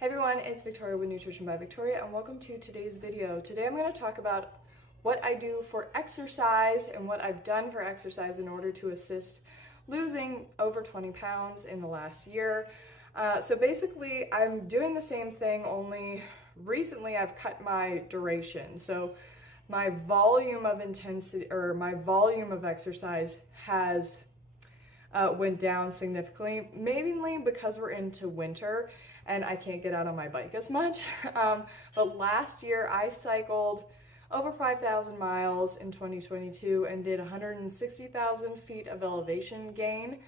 Hey everyone, it's Victoria with Nutrition by Victoria and welcome to today's video. Today I'm going to talk about what I do for exercise and what I've done for exercise in order to assist losing over 20 pounds in the last year. So basically I'm doing the same thing, only recently I've cut my duration. So my volume of intensity or my volume of exercise has went down significantly, mainly because we're into winter and I can't get out on my bike as much. But last year I cycled over 5,000 miles in 2022 and did 160,000 feet of elevation gain.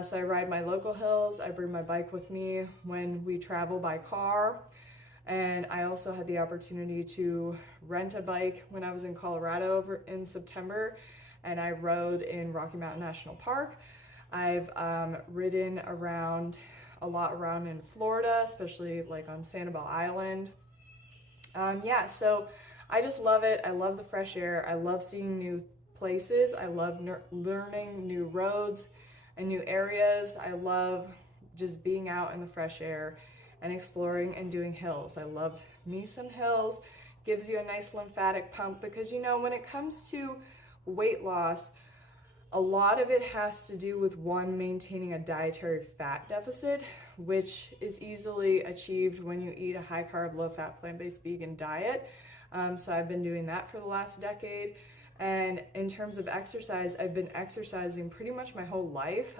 So I ride my local hills, I bring my bike with me when we travel by car. And I also had the opportunity to rent a bike when I was in Colorado over in September, and I rode in Rocky Mountain National Park. I've ridden a lot around in Florida, especially like on Sanibel Island. So I just love it. I love the fresh air. I love seeing new places. I love learning new roads and new areas. I love just being out in the fresh air and exploring and doing hills. I love me some hills. Gives you a nice lymphatic pump because, you know, when it comes to weight loss, a lot of it has to do with maintaining a dietary fat deficit, which is easily achieved when you eat a high carb, low fat, plant-based vegan diet. So I've been doing that for the last decade. And in terms of exercise, I've been exercising pretty much my whole life.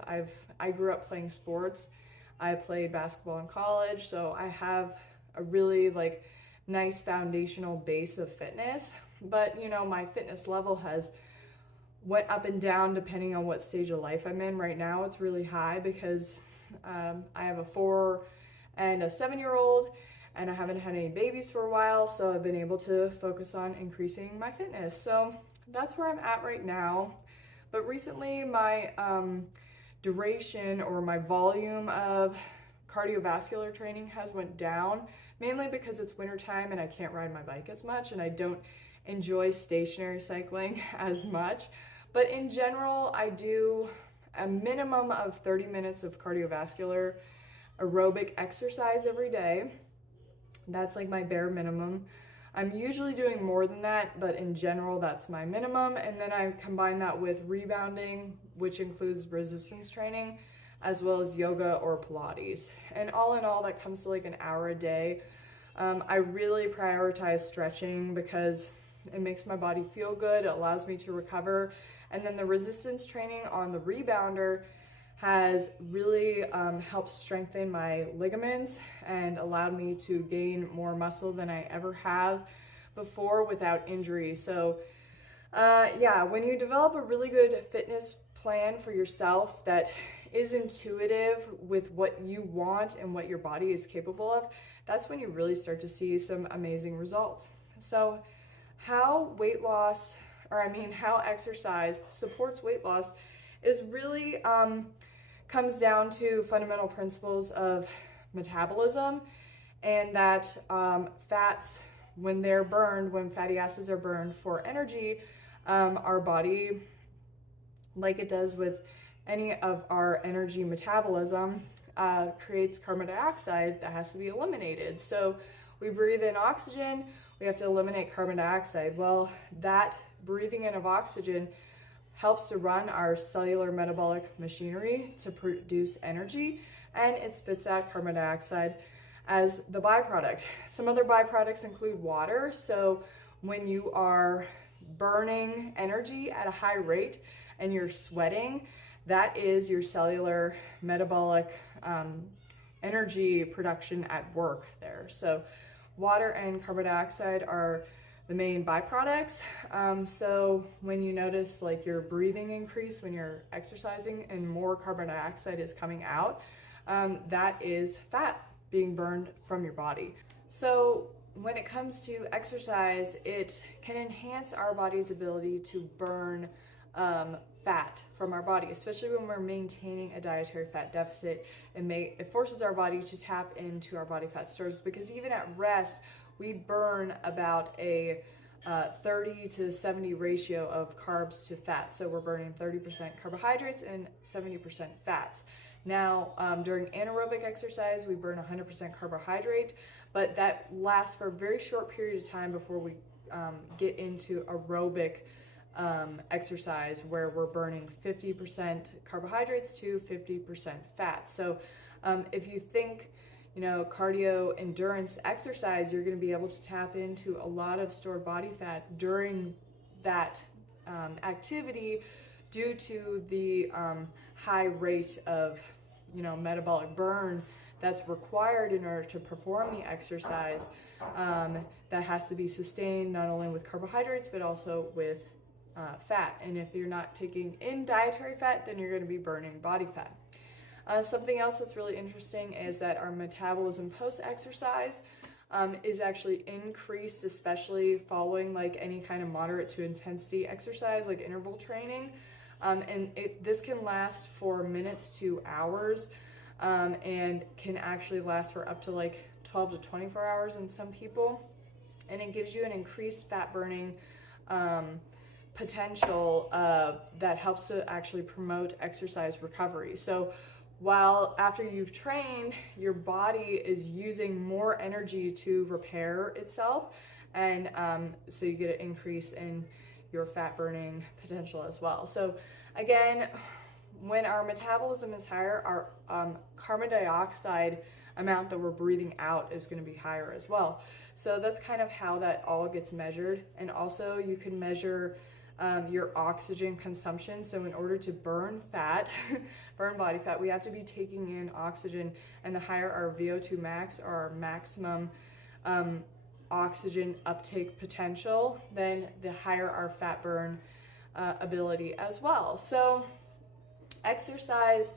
I grew up playing sports. I played basketball in college, so I have a really nice foundational base of fitness. But you know, my fitness level has went up and down depending on what stage of life I'm in. Right now it's really high because I have a 4 and a 7-year-old and I haven't had any babies for a while, so I've been able to focus on increasing my fitness. So that's where I'm at right now. But recently my duration or my volume of cardiovascular training has went down, mainly because it's wintertime and I can't ride my bike as much and I don't enjoy stationary cycling as much. But in general, I do a minimum of 30 minutes of cardiovascular aerobic exercise every day. That's like my bare minimum. I'm usually doing more than that, but in general, that's my minimum. And then I combine that with rebounding, which includes resistance training, as well as yoga or Pilates. And all in all, that comes to like an hour a day. I really prioritize stretching because it makes my body feel good. It allows me to recover. And then the resistance training on the rebounder has really helped strengthen my ligaments and allowed me to gain more muscle than I ever have before without injury. So when you develop a really good fitness plan for yourself that is intuitive with what you want and what your body is capable of, that's when you really start to see some amazing results. So how exercise supports weight loss is really comes down to fundamental principles of metabolism, and that fats, when fatty acids are burned for energy, our body, like it does with any of our energy metabolism, creates carbon dioxide that has to be eliminated. So we breathe in oxygen, we have to eliminate carbon dioxide. Well, that breathing in of oxygen helps to run our cellular metabolic machinery to produce energy, and it spits out carbon dioxide as the byproduct. Some other byproducts include water. So when you are burning energy at a high rate and you're sweating, that is your cellular metabolic energy production at work there. So water and carbon dioxide are the main byproducts. So when you notice like your breathing increase when you're exercising and more carbon dioxide is coming out, that is fat being burned from your body. So when it comes to exercise, it can enhance our body's ability to burn fat from our body, especially when we're maintaining a dietary fat deficit. It forces our body to tap into our body fat stores, because even at rest, we burn about a 30 to 70 ratio of carbs to fat. So we're burning 30% carbohydrates and 70% fats. Now, during anaerobic exercise, we burn 100% carbohydrate, but that lasts for a very short period of time before we get into aerobic exercise, where we're burning 50% carbohydrates to 50% fat. So if you think, cardio endurance exercise, you're going to be able to tap into a lot of stored body fat during that activity due to the high rate of metabolic burn that's required in order to perform the exercise, that has to be sustained not only with carbohydrates but also with fat. And if you're not taking in dietary fat, then you're going to be burning body fat. Something else that's really interesting is that our metabolism post-exercise is actually increased, especially following like any kind of moderate to intensity exercise like interval training. And this can last for minutes to hours, and can actually last for up to like 12 to 24 hours in some people. And it gives you an increased fat burning potential that helps to actually promote exercise recovery. So while after you've trained, your body is using more energy to repair itself, and so you get an increase in your fat burning potential as well. So again, when our metabolism is higher, our carbon dioxide amount that we're breathing out is going to be higher as well. So that's kind of how that all gets measured. And also you can measure your oxygen consumption. So in order to burn fat, burn body fat, we have to be taking in oxygen, and the higher our VO2 max, or our maximum oxygen uptake potential, then the higher our fat burn ability as well. So exercise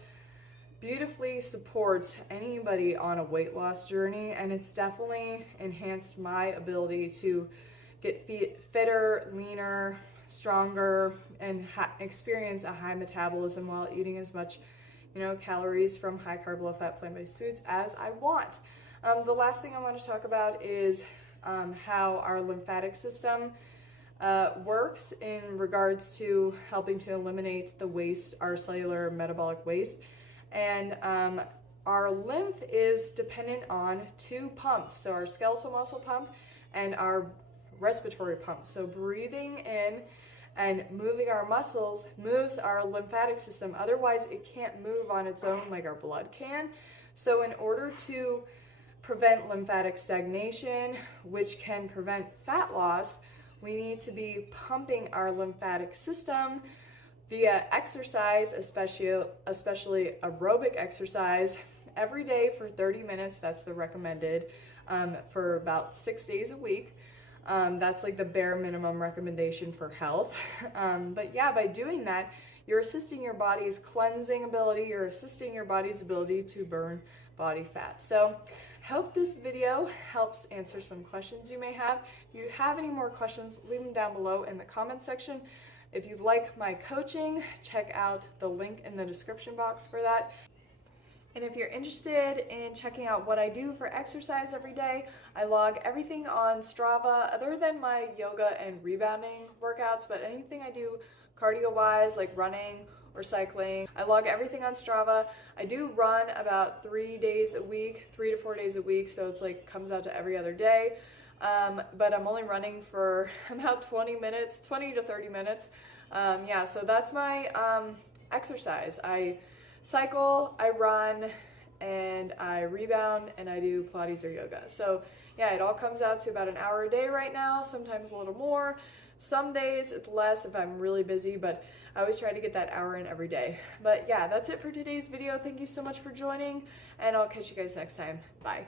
beautifully supports anybody on a weight loss journey, and it's definitely enhanced my ability to get fitter, leaner, stronger, and experience a high metabolism while eating as much calories from high carb, low fat, plant-based foods as I want. The last thing I want to talk about is how our lymphatic system works in regards to helping to eliminate the waste, our cellular metabolic waste. And our lymph is dependent on two pumps, so our skeletal muscle pump and our respiratory pump. So breathing in and moving our muscles moves our lymphatic system. Otherwise, it can't move on its own like our blood can. So in order to prevent lymphatic stagnation, which can prevent fat loss, we need to be pumping our lymphatic system via exercise, especially aerobic exercise, every day for 30 minutes. That's the recommended for about 6 days a week. That's like the bare minimum recommendation for health. But yeah, by doing that, you're assisting your body's cleansing ability, you're assisting your body's ability to burn body fat. So I hope this video helps answer some questions you may have. If you have any more questions, leave them down below in the comments section. If you like my coaching, check out the link in the description box for that. And if you're interested in checking out what I do for exercise every day, I log everything on Strava other than my yoga and rebounding workouts, but anything I do cardio-wise, like running or cycling, I log everything on Strava. I do run about 3 days a week, 3 to 4 days a week, so it's like comes out to every other day. But I'm only running for about 20 to 30 minutes. Yeah, so that's my exercise. I cycle, I run, and I rebound, and I do Pilates or yoga. So yeah, it all comes out to about an hour a day right now, sometimes a little more. Some days it's less if I'm really busy, but I always try to get that hour in every day. But yeah, that's it for today's video. Thank you so much for joining, and I'll catch you guys next time. Bye.